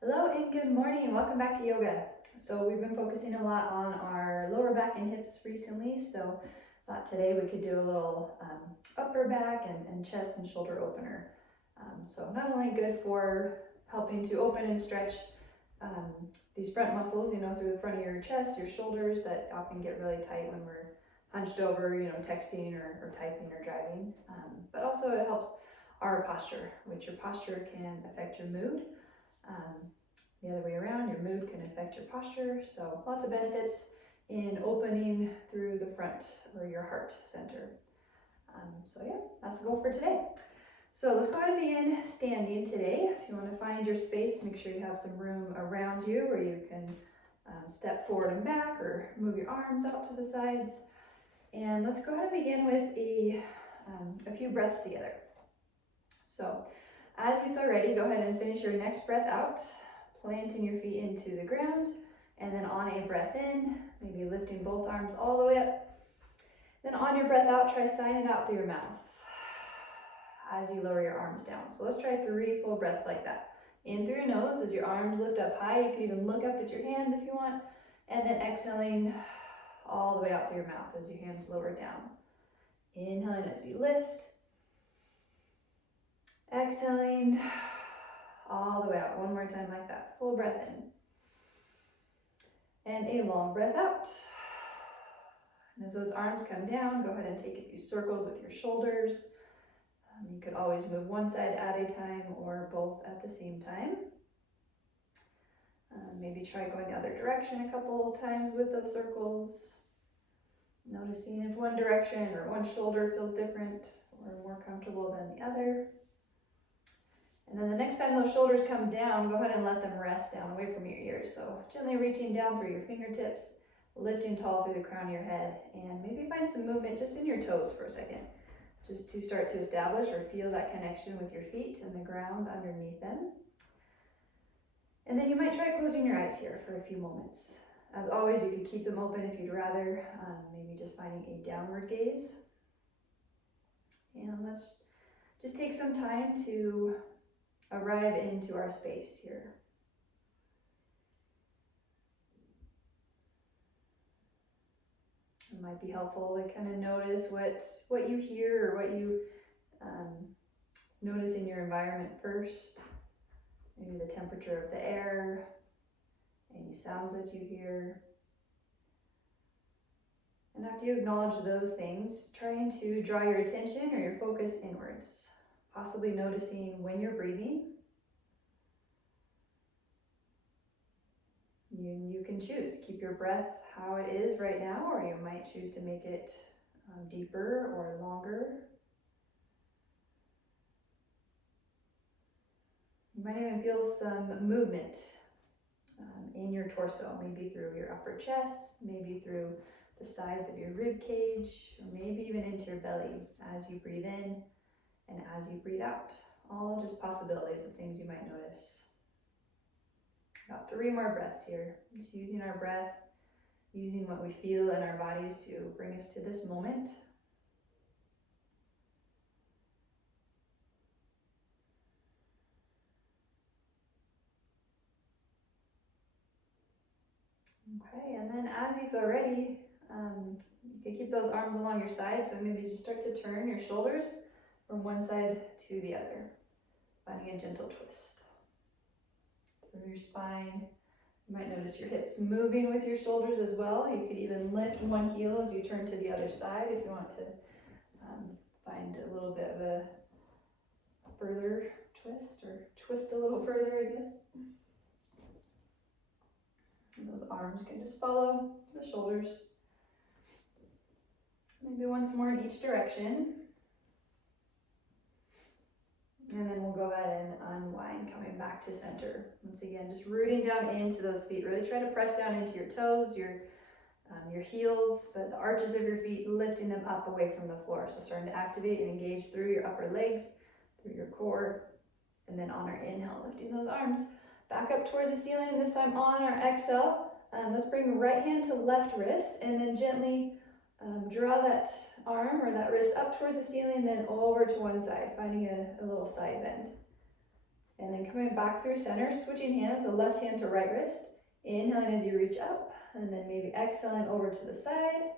Hello and good morning and welcome back to yoga. So we've been focusing a lot on our lower back and hips recently, so thought today we could do a little upper back and chest and shoulder opener. So not only good for helping to open and stretch um, these front muscles, through the front of your chest, your shoulders that often get really tight when we're hunched over, texting or typing or driving, but also it helps our posture, which your posture can affect your mood. Um, the other way around, your mood can affect your posture. So lots of benefits in opening through the front or your heart center. So yeah, that's the goal for today. So let's go ahead and begin standing today. If you want to find your space, make sure you have some room around you where you can step forward and back or move your arms out to the sides. And let's go ahead and begin with a few breaths together. So as you feel ready, go ahead and finish your next breath out, planting your feet into the ground, and then on a breath in, maybe lifting both arms all the way up. Then on your breath out, try sighing it out through your mouth as you lower your arms down. So let's try 3 full breaths like that. In through your nose as your arms lift up high. You can even look up at your hands if you want. And then exhaling all the way out through your mouth as your hands lower down. Inhaling as we lift. Exhaling all the way out. One more time like that. Full breath in. And a long breath out. And as those arms come down, go ahead and take a few circles with your shoulders. You could always move one side at a time or both at the same time. Maybe try going the other direction a couple times with those circles. Noticing if one direction or one shoulder feels different or more comfortable than the other. And then the next time those shoulders come down, go ahead and let them rest down away from your ears. So gently reaching down through your fingertips, lifting tall through the crown of your head, and maybe find some movement just in your toes for a second, just to start to establish or feel that connection with your feet and the ground underneath them. And then you might try closing your eyes here for a few moments. As always, you could keep them open if you'd rather, maybe just finding a downward gaze. And let's just take some time to arrive into our space here. It might be helpful to kind of notice what you hear or what you notice in your environment first. Maybe the temperature of the air, any sounds that you hear. And after you acknowledge those things, trying to draw your attention or your focus inwards, possibly noticing when you're breathing. You can choose to keep your breath how it is right now, or you might choose to make it deeper or longer. You might even feel some movement in your torso, maybe through your upper chest, maybe through the sides of your rib cage, or maybe even into your belly as you breathe in and as you breathe out. All just possibilities of things you might notice. About 3 more breaths here. Just using our breath, using what we feel in our bodies to bring us to this moment. Okay, and then as you feel ready, you can keep those arms along your sides, but maybe as you start to turn your shoulders from one side to the other, finding a gentle twist through your spine. You might notice your hips moving with your shoulders as well. You could even lift one heel as you turn to the other side if you want to find a little bit of a further twist, or twist a little further, I guess. And those arms can just follow the shoulders. Maybe once more in each direction. And then we'll go ahead and unwind, coming back to center. Once again, just rooting down into those feet. Really try to press down into your toes, your heels, but the arches of your feet, lifting them up away from the floor. So starting to activate and engage through your upper legs, through your core. And then on our inhale, lifting those arms back up towards the ceiling. And this time on our exhale, let's bring right hand to left wrist, and then gently draw that arm or that wrist up towards the ceiling, then over to one side, finding a little side bend. And then coming back through center, switching hands, so left hand to right wrist. Inhaling as you reach up, and then maybe exhaling over to the side.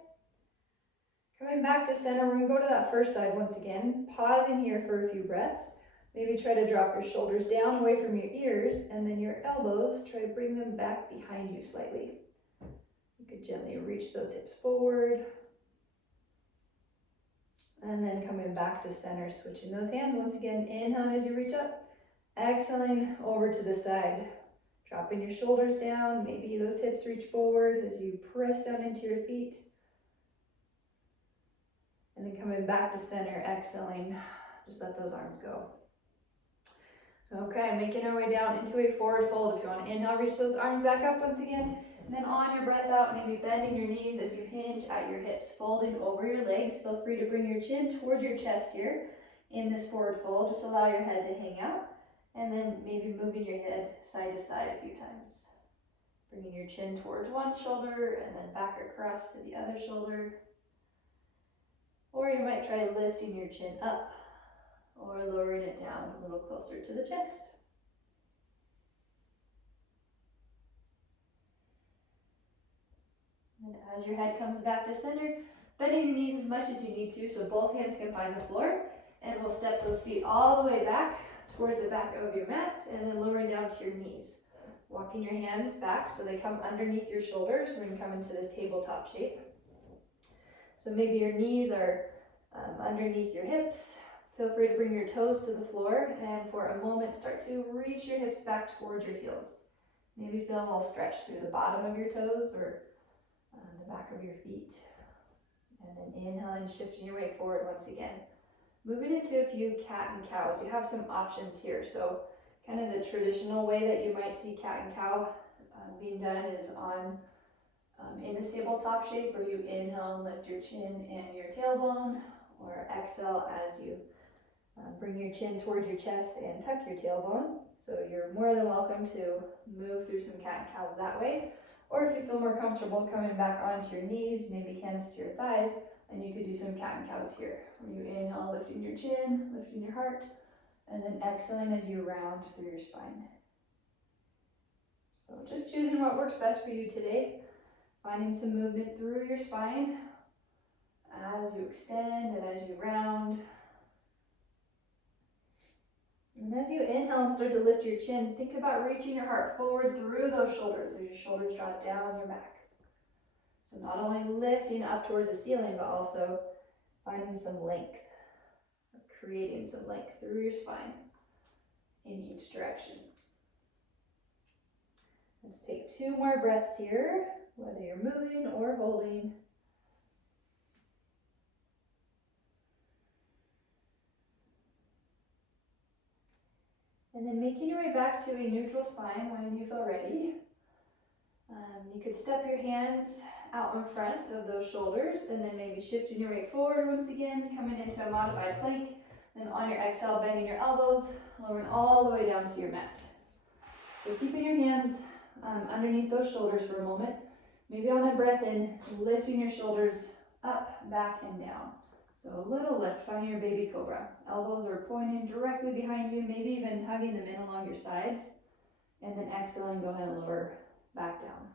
Coming back to center, we're gonna go to that first side once again. Pausing here for a few breaths. Maybe try to drop your shoulders down away from your ears, and then your elbows, try to bring them back behind you slightly. You could gently reach those hips forward. And then coming back to center, switching those hands once again. Inhaling as you reach up, exhaling over to the side. Dropping your shoulders down, maybe those hips reach forward as you press down into your feet. And then coming back to center, exhaling, just let those arms go. Okay, making our way down into a forward fold. If you want to inhale, reach those arms back up once again. And then on your breath out, maybe bending your knees as you hinge at your hips, folding over your legs. Feel free to bring your chin toward your chest here in this forward fold. Just allow your head to hang out. And then maybe moving your head side to side a few times. Bringing your chin towards one shoulder and then back across to the other shoulder. Or you might try lifting your chin up or lowering it down a little closer to the chest. And as your head comes back to center, bending your knees as much as you need to so both hands can find the floor. And we'll step those feet all the way back towards the back of your mat and then lowering down to your knees. Walking your hands back so they come underneath your shoulders. We're going to come into this tabletop shape. So maybe your knees are underneath your hips. Feel free to bring your toes to the floor and for a moment start to reach your hips back towards your heels. Maybe feel a little stretch through the bottom of your toes or the back of your feet. And then inhaling, shifting your weight forward once again. Moving into a few cat and cows. You have some options here. So kind of the traditional way that you might see cat and cow being done is on in this tabletop shape where you inhale and lift your chin and your tailbone, or exhale as you bring your chin towards your chest and tuck your tailbone. So you're more than welcome to move through some cat and cows that way. Or if you feel more comfortable coming back onto your knees, maybe hands to your thighs, and you could do some cat and cows here, where you inhale, lifting your chin, lifting your heart, and then exhaling as you round through your spine. So just choosing what works best for you today, finding some movement through your spine as you extend and as you round. And as you inhale and start to lift your chin, think about reaching your heart forward through those shoulders as your shoulders drop down your back. So not only lifting up towards the ceiling, but also finding some length, creating some length through your spine in each direction. Let's take 2 more breaths here, whether you're moving or holding. And then making your way back to a neutral spine when you feel ready. You could step your hands out in front of those shoulders and then maybe shifting your weight forward once again, coming into a modified plank. Then on your exhale, bending your elbows, lowering all the way down to your mat. So keeping your hands underneath those shoulders for a moment. Maybe on a breath in, lifting your shoulders up, back, and down. So a little lift, finding your baby cobra. Elbows are pointing directly behind you, maybe even hugging them in along your sides. And then exhaling, go ahead and lower back down.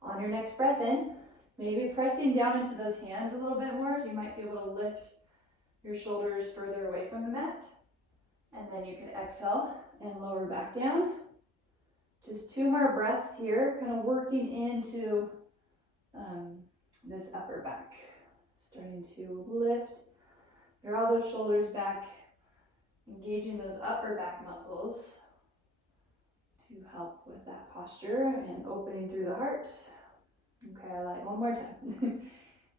On your next breath in, maybe pressing down into those hands a little bit more, so you might be able to lift your shoulders further away from the mat. And then you can exhale and lower back down. Just 2 more breaths here, kind of working into this upper back. Starting to lift, draw those shoulders back, engaging those upper back muscles to help with that posture and opening through the heart. Okay, I like one more time.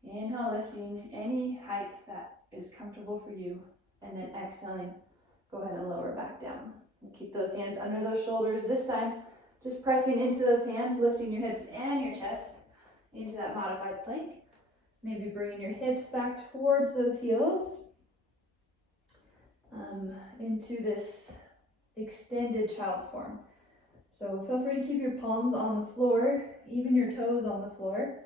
Inhale, lifting any height that is comfortable for you, and then exhaling, go ahead and lower back down. And keep those hands under those shoulders. This time, just pressing into those hands, lifting your hips and your chest into that modified plank. Maybe bringing your hips back towards those heels into this extended child's form. So feel free to keep your palms on the floor, even your toes on the floor,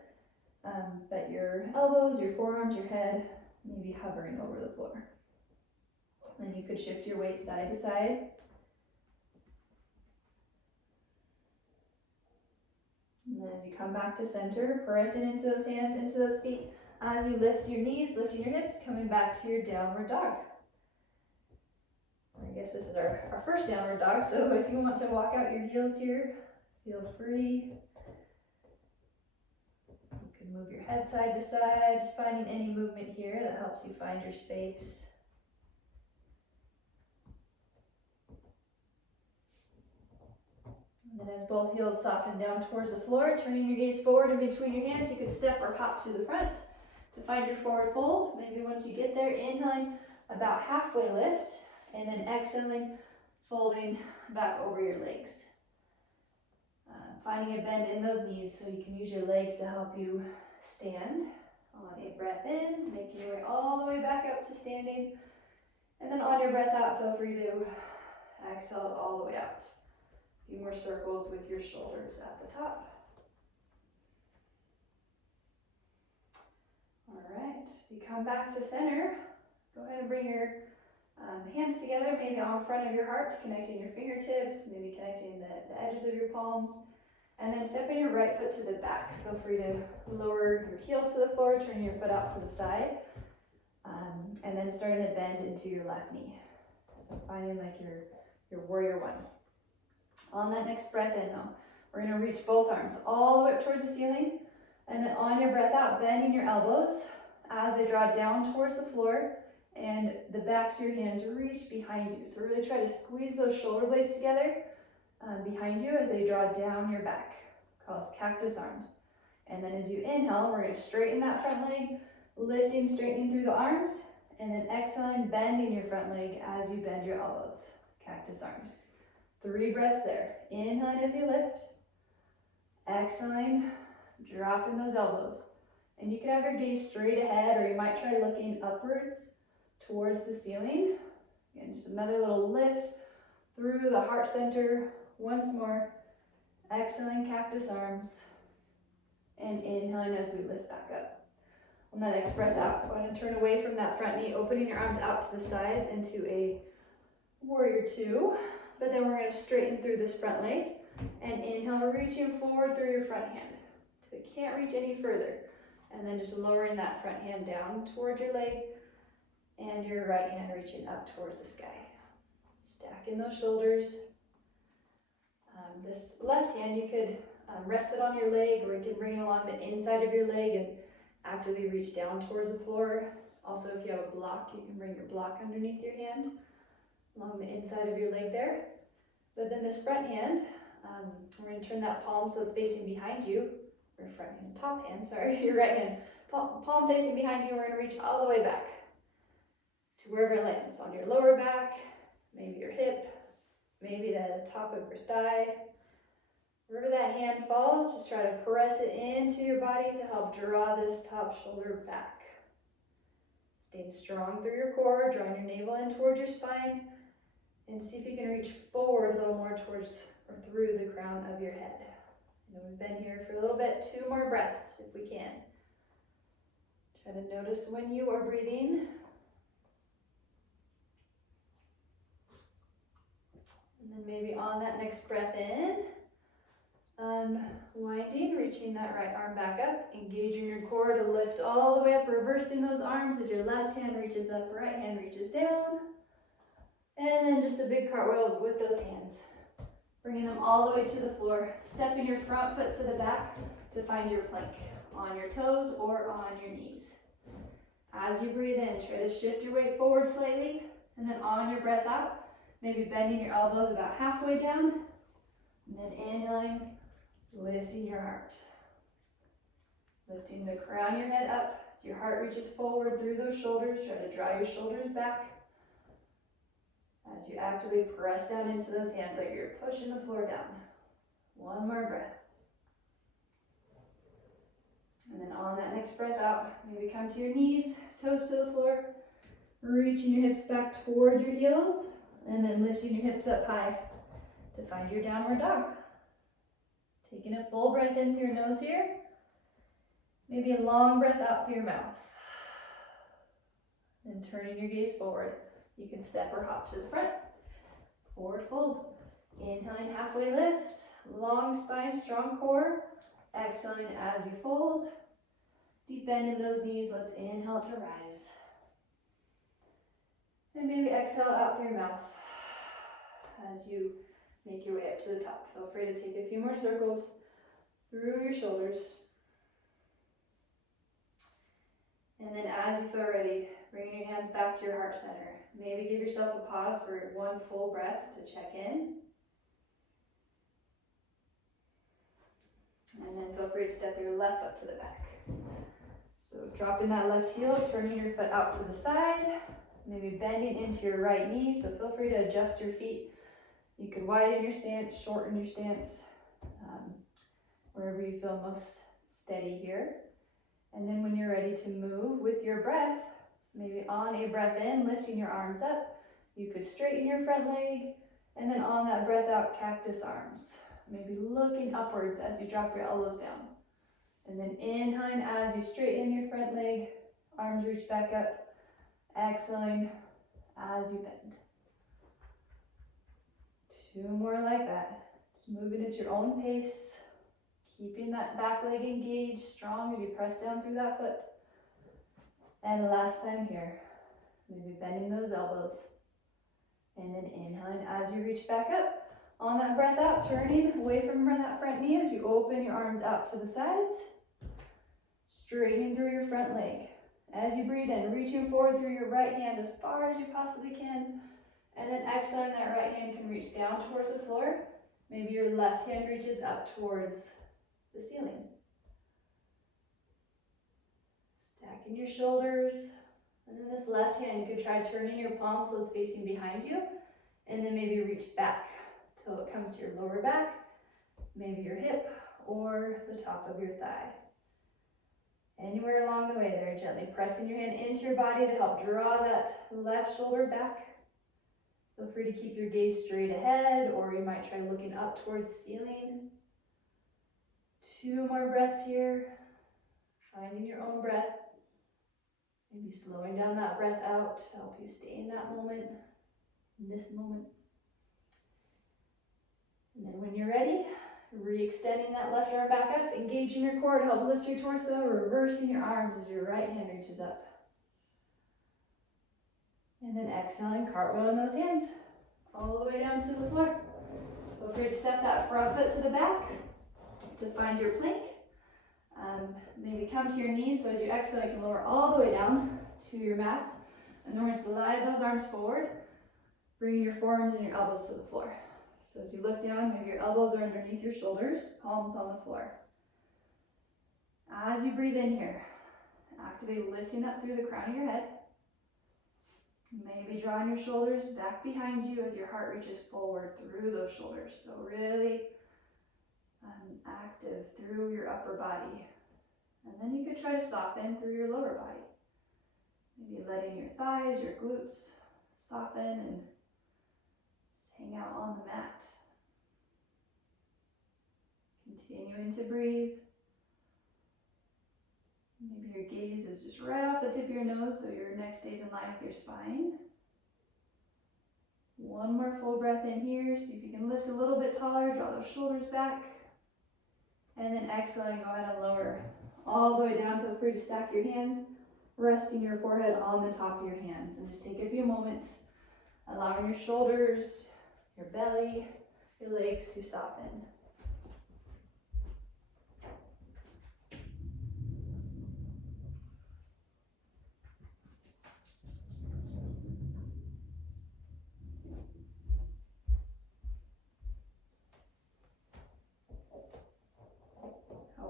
but your elbows, your forearms, your head, maybe hovering over the floor. Then you could shift your weight side to side. And then as you come back to center, pressing into those hands, into those feet. As you lift your knees, lifting your hips, coming back to your downward dog. I guess this is our first downward dog, so if you want to walk out your heels here, feel free. You can move your head side to side, just finding any movement here that helps you find your space. And then as both heels soften down towards the floor, turning your gaze forward in between your hands, you could step or hop to the front to find your forward fold. Maybe once you get there, inhaling about halfway lift, and then exhaling, folding back over your legs. Finding a bend in those knees so you can use your legs to help you stand. On a breath in, making your way all the way back up to standing. And then on your breath out, feel free to exhale it all the way out. A few more circles with your shoulders at the top. All right, so you come back to center. Go ahead and bring your hands together, maybe on front of your heart, connecting your fingertips, maybe connecting the edges of your palms. And then stepping your right foot to the back. Feel free to lower your heel to the floor, turning your foot out to the side. And then starting to bend into your left knee. So finding like your warrior one. On that next breath in though, we're gonna reach both arms all the way up towards the ceiling. And then on your breath out, bending your elbows as they draw down towards the floor and the backs of your hands reach behind you. So really try to squeeze those shoulder blades together behind you as they draw down your back. Called cactus arms. And then as you inhale, we're going to straighten that front leg, lifting, straightening through the arms, and then exhaling, bending your front leg as you bend your elbows. Cactus arms. 3 breaths there. Inhaling as you lift, exhaling, dropping those elbows. And you can have your gaze straight ahead, or you might try looking upwards towards the ceiling. Again, just another little lift through the heart center. Once more, exhaling cactus arms, and inhaling as we lift back up. On that next breath out, go ahead and turn away from that front knee, opening your arms out to the sides into a warrior 2. But then we're going to straighten through this front leg, and inhale, reaching forward through your front hand. So you can't reach any further. And then just lowering that front hand down towards your leg, and your right hand reaching up towards the sky. Stacking those shoulders. This left hand, you could rest it on your leg, or you can bring it along the inside of your leg and actively reach down towards the floor. Also, if you have a block, you can bring your block underneath your hand along the inside of your leg there. But then this front hand, we're going to turn that palm so it's facing behind you, or front hand, top hand, sorry, your right hand. Palm facing behind you, we're going to reach all the way back to wherever it lands, on your lower back, maybe your hip, maybe the top of your thigh. Wherever that hand falls, just try to press it into your body to help draw this top shoulder back. Staying strong through your core, drawing your navel in towards your spine, and see if you can reach forward a little more towards or through the crown of your head. And we've been here for a little bit, 2 more breaths if we can. Try to notice when you are breathing. And then maybe on that next breath in, unwinding, reaching that right arm back up, engaging your core to lift all the way up, reversing those arms as your left hand reaches up, right hand reaches down. And then just a big cartwheel with those hands. Bringing them all the way to the floor, stepping your front foot to the back to find your plank on your toes or on your knees. As you breathe in, try to shift your weight forward slightly, and then on your breath out, maybe bending your elbows about halfway down, and then inhaling, lifting your heart. Lifting the crown of your head up as your heart reaches forward through those shoulders. Try to draw your shoulders back as you actively press down into those hands like you're pushing the floor down. 1 more breath. And then on that next breath out, maybe come to your knees, toes to the floor, reaching your hips back towards your heels, and then lifting your hips up high to find your downward dog. Taking a full breath in through your nose here. Maybe a long breath out through your mouth. Then turning your gaze forward. You can step or hop to the front. Forward fold. Inhaling, halfway lift. Long spine, strong core. Exhaling as you fold. Deep bend in those knees. Let's inhale to rise. And maybe exhale out through your mouth as you make your way up to the top. Feel free to take a few more circles through your shoulders. And then as you feel ready, bring your hands back to your heart center. Maybe give yourself a pause for one full breath to check in. And then feel free to step your left foot to the back. So dropping that left heel, turning your foot out to the side, maybe bending into your right knee. So feel free to adjust your feet. You can widen your stance, shorten your stance, wherever you feel most steady here. And then when you're ready to move with your breath, maybe on a breath in, lifting your arms up, you could straighten your front leg, and then on that breath out, cactus arms. Maybe looking upwards as you drop your elbows down. And then inhaling as you straighten your front leg, arms reach back up, exhaling as you bend. 2 more like that. Just moving at your own pace, keeping that back leg engaged, strong as you press down through that foot. And last time here, maybe bending those elbows. And then inhaling as you reach back up. On that breath out, turning away from that front knee as you open your arms out to the sides. Straightening through your front leg. As you breathe in, reaching forward through your right hand as far as you possibly can. And then exhaling, that right hand can reach down towards the floor. Maybe your left hand reaches up towards the ceiling. Stacking your shoulders. And then this left hand, you could try turning your palms so it's facing behind you. And then maybe reach back till it comes to your lower back, maybe your hip or the top of your thigh. Anywhere along the way there, gently pressing your hand into your body to help draw that left shoulder back. Feel free to keep your gaze straight ahead, or you might try looking up towards the ceiling. 2 more breaths here, finding your own breath. Maybe slowing down that breath out to help you stay in that moment, in this moment. And then when you're ready, re-extending that left arm back up, engaging your core to help lift your torso, reversing your arms as your right hand reaches up. And then exhaling, cartwheeling those hands all the way down to the floor. Feel free to step that front foot to the back to find your plank. Maybe come to your knees, so as you exhale, you can lower all the way down to your mat. And then we're going to slide those arms forward, bringing your forearms and your elbows to the floor. So as you look down, maybe your elbows are underneath your shoulders, palms on the floor. As you breathe in here, activate lifting up through the crown of your head. Maybe drawing your shoulders back behind you as your heart reaches forward through those shoulders. So really active through your upper body. And then you could try to soften through your lower body. Maybe letting your thighs, your glutes soften and just hang out on the mat. Continuing to breathe. Maybe your gaze is just right off the tip of your nose so your neck stays in line with your spine. 1 more full breath in here. See if you can lift a little bit taller, draw those shoulders back. And then exhaling, go ahead and lower all the way down. Feel free to stack your hands, resting your forehead on the top of your hands. And just take a few moments, allowing your shoulders, your belly, your legs to soften.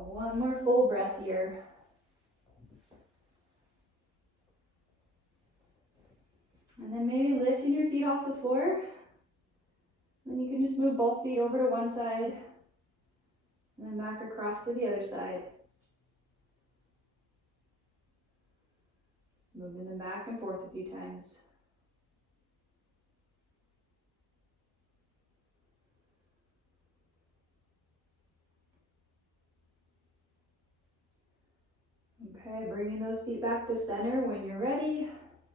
One more full breath here. And then maybe lifting your feet off the floor. Then you can just move both feet over to one side and then back across to the other side. Just moving them back and forth a few times. Okay, bringing those feet back to center when you're ready.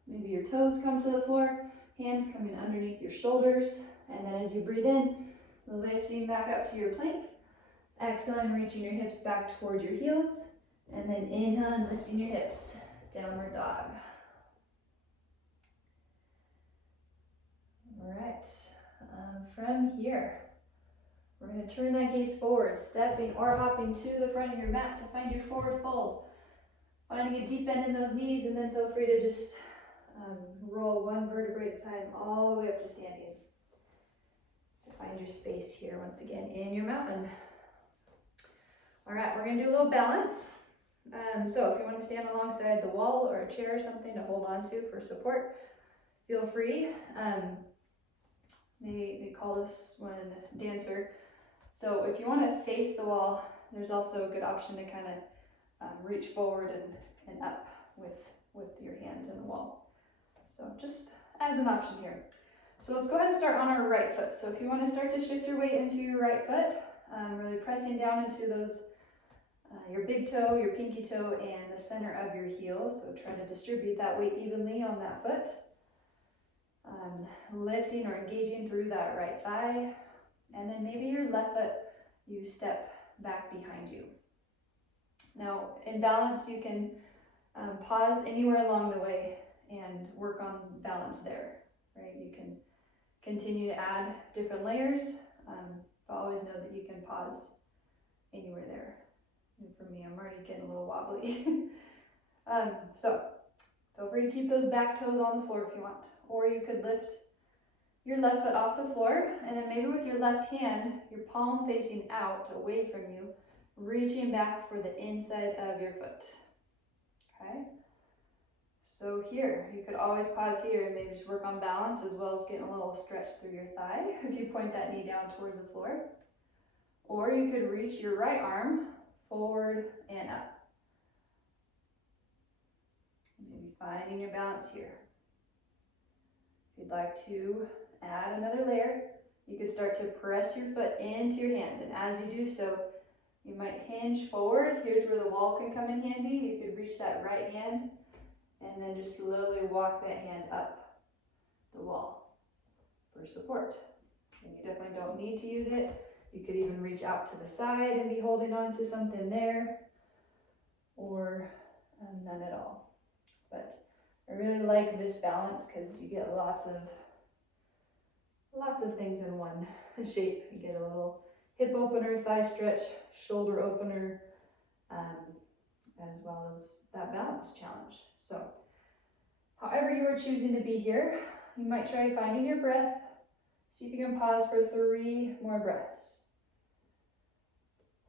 Maybe your toes come to the floor, hands coming underneath your shoulders. And then as you breathe in, lifting back up to your plank. Exhaling, reaching your hips back toward your heels, and then inhale and lifting your hips, downward dog. All right, from here, we're going to turn that gaze forward, stepping or hopping to the front of your mat to find your forward fold. Finding a deep bend in those knees, and then feel free to just roll one vertebrae at a time all the way up to standing. Find your space here once again in your mountain. All right, we're going to do a little balance. So if you want to stand alongside the wall or a chair or something to hold on to for support, feel free. They call this one dancer. So if you want to face the wall, there's also a good option to kind of reach forward and up with your hands in the wall. So just as an option here. So let's go ahead and start on our right foot. So if you want to start to shift your weight into your right foot, really pressing down into those, your big toe, your pinky toe, and the center of your heel. So try to distribute that weight evenly on that foot. Lifting or engaging through that right thigh. And then maybe your left foot, you step back behind you. Now in balance, you can pause anywhere along the way and work on balance there, right? You can continue to add different layers, but always know that you can pause anywhere there. And for me, I'm already getting a little wobbly. So feel free to keep those back toes on the floor if you want, or you could lift your left foot off the floor, and then maybe with your left hand, your palm facing out away from you, reaching back for the inside of your foot. Okay? So here, you could always pause here and maybe just work on balance as well as getting a little stretch through your thigh if you point that knee down towards the floor. Or you could reach your right arm forward and up. Maybe finding your balance here. If you'd like to add another layer, you could start to press your foot into your hand. And as you do so, you might hinge forward. Here's where the wall can come in handy. You could reach that right hand and then just slowly walk that hand up the wall for support. And you definitely don't need to use it. You could even reach out to the side and be holding on to something there, or none at all. But I really like this balance because you get lots of things in one shape. You get a little hip opener, thigh stretch, shoulder opener, as well as that balance challenge. So however you are choosing to be here, you might try finding your breath. See if you can pause for 3 more breaths.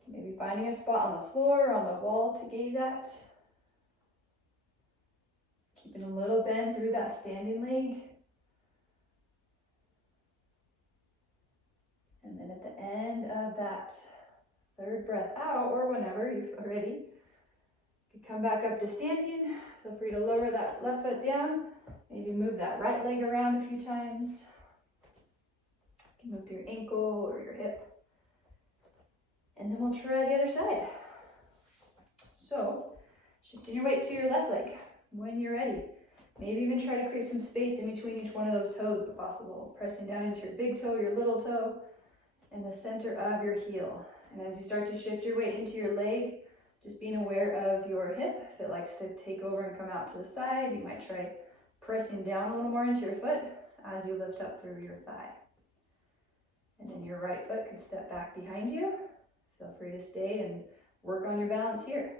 Maybe finding a spot on the floor or on the wall to gaze at. Keeping a little bend through that standing leg. And then at the end of that 3rd breath out, or whenever you're ready, you can come back up to standing. Feel free to lower that left foot down. Maybe move that right leg around a few times. You can move through your ankle or your hip. And then we'll try the other side. So, shifting your weight to your left leg when you're ready. Maybe even try to create some space in between each one of those toes if possible. Pressing down into your big toe, your little toe, and the center of your heel. And as you start to shift your weight into your leg, just being aware of your hip. If it likes to take over and come out to the side, you might try pressing down a little more into your foot as you lift up through your thigh. And then your right foot could step back behind you. Feel free to stay and work on your balance here.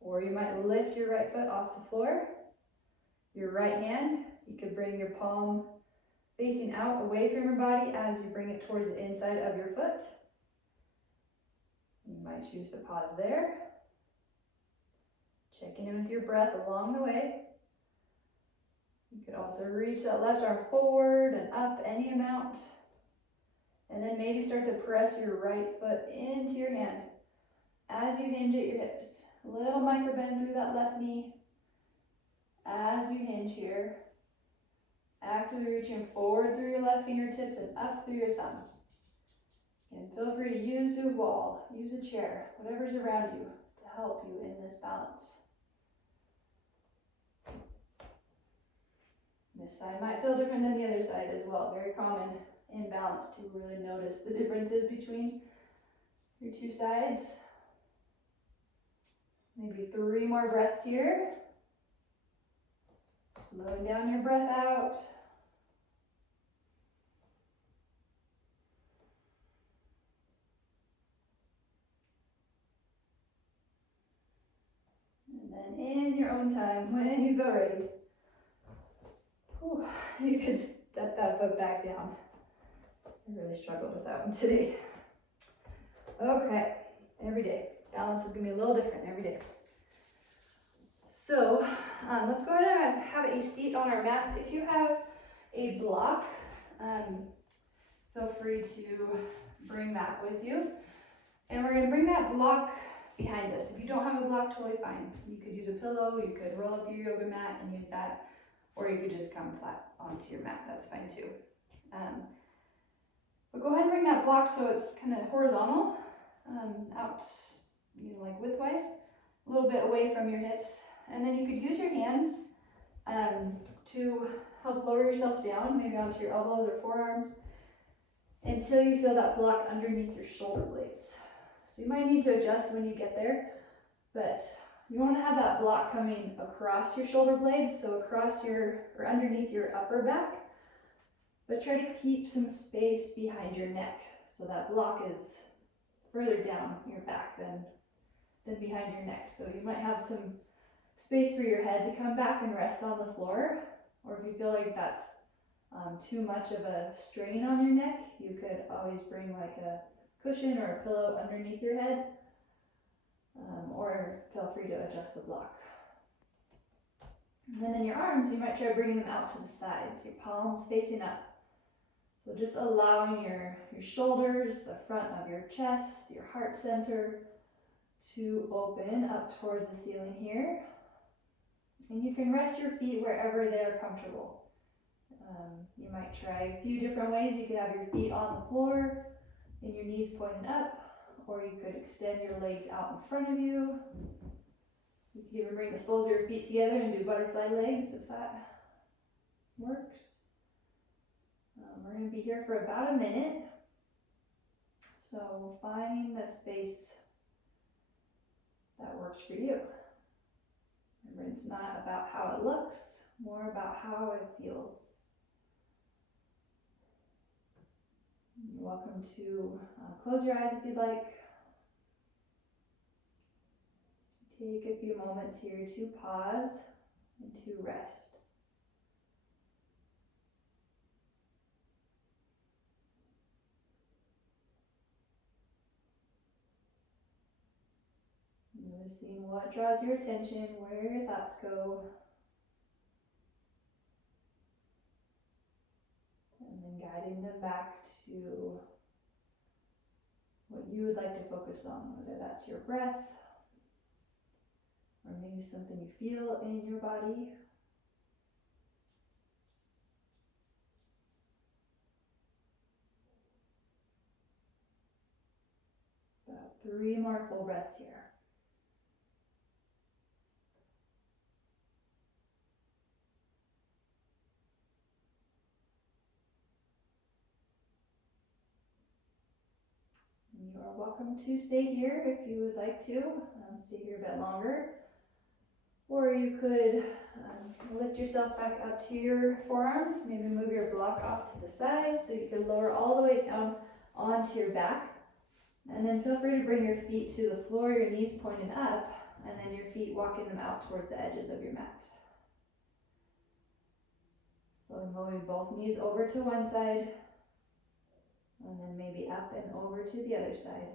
Or you might lift your right foot off the floor. Your right hand, you could bring your palm facing out away from your body as you bring it towards the inside of your foot. You might choose to pause there. Checking in with your breath along the way. You could also reach that left arm forward and up any amount. And then maybe start to press your right foot into your hand as you hinge at your hips. A little micro bend through that left knee as you hinge here. Actively reaching forward through your left fingertips and up through your thumb. And feel free to use your wall, use a chair, whatever's around you to help you in this balance. This side might feel different than the other side as well. Very common in balance to really notice the differences between your two sides. Maybe 3 more breaths here. Slowing down your breath out. And then in your own time, when you feel ready, you can step that foot back down. I really struggled with that one today. Okay, every day. Balance is gonna be a little different every day. So let's go ahead and have a seat on our mats. If you have a block, feel free to bring that with you. And we're gonna bring that block behind us. If you don't have a block, totally fine. You could use a pillow, you could roll up your yoga mat and use that, or you could just come flat onto your mat, that's fine too. But go ahead and bring that block so it's kind of horizontal, out, like widthwise, a little bit away from your hips. And then you could use your hands to help lower yourself down, maybe onto your elbows or forearms, until you feel that block underneath your shoulder blades. So you might need to adjust when you get there, but you want to have that block coming across your shoulder blades, so across or underneath your upper back, but try to keep some space behind your neck, so that block is further down your back than behind your neck. So you might have some space for your head to come back and rest on the floor, or if you feel like that's too much of a strain on your neck, you could always bring like a cushion or a pillow underneath your head, or feel free to adjust the block. And then in your arms, you might try bringing them out to the sides, your palms facing up. So just allowing your shoulders, the front of your chest, your heart center to open up towards the ceiling here. And you can rest your feet wherever they are comfortable. You might try a few different ways. You could have your feet on the floor and your knees pointing up, or you could extend your legs out in front of you. You could even bring the soles of your feet together and do butterfly legs if that works. We're going to be here for about a minute. So finding the space that works for you. Remember, it's not about how it looks, more about how it feels. You're welcome to close your eyes if you'd like. So take a few moments here to pause and to rest. Noticing what draws your attention, where your thoughts go. And then guiding them back to what you would like to focus on, whether that's your breath, or maybe something you feel in your body. About 3 more full breaths here. You are welcome to stay here if you would like to, stay here a bit longer. Or you could lift yourself back up to your forearms, maybe move your block off to the side so you can lower all the way down onto your back. And then feel free to bring your feet to the floor, your knees pointed up, and then your feet walking them out towards the edges of your mat. So moving both knees over to one side, and then maybe up and over to the other side.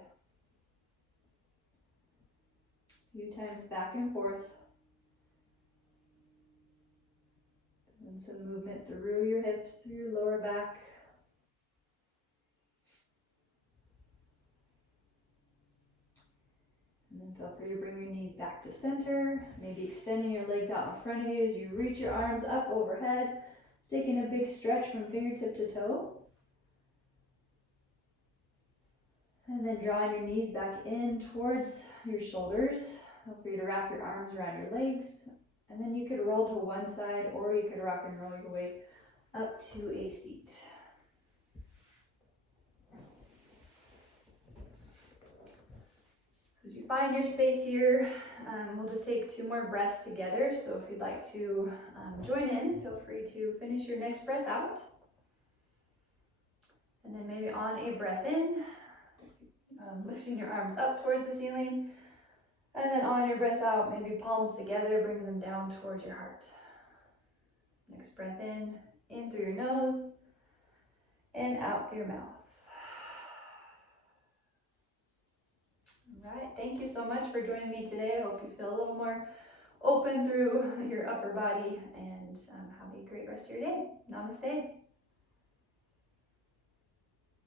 A few times back and forth. And some movement through your hips, through your lower back. And then feel free to bring your knees back to center, maybe extending your legs out in front of you as you reach your arms up overhead, taking a big stretch from fingertip to toe. And then drawing your knees back in towards your shoulders. Feel free to wrap your arms around your legs. And then you could roll to one side, or you could rock and roll your way up to a seat. find your space here, we'll just take 2 more breaths together. So if you'd like to join in, feel free to finish your next breath out. And then maybe on a breath in, lifting your arms up towards the ceiling. And then on your breath out, maybe palms together, bringing them down towards your heart. Next breath in through your nose, and out through your mouth. All right, thank you so much for joining me today. I hope you feel a little more open through your upper body, and have a great rest of your day. Namaste.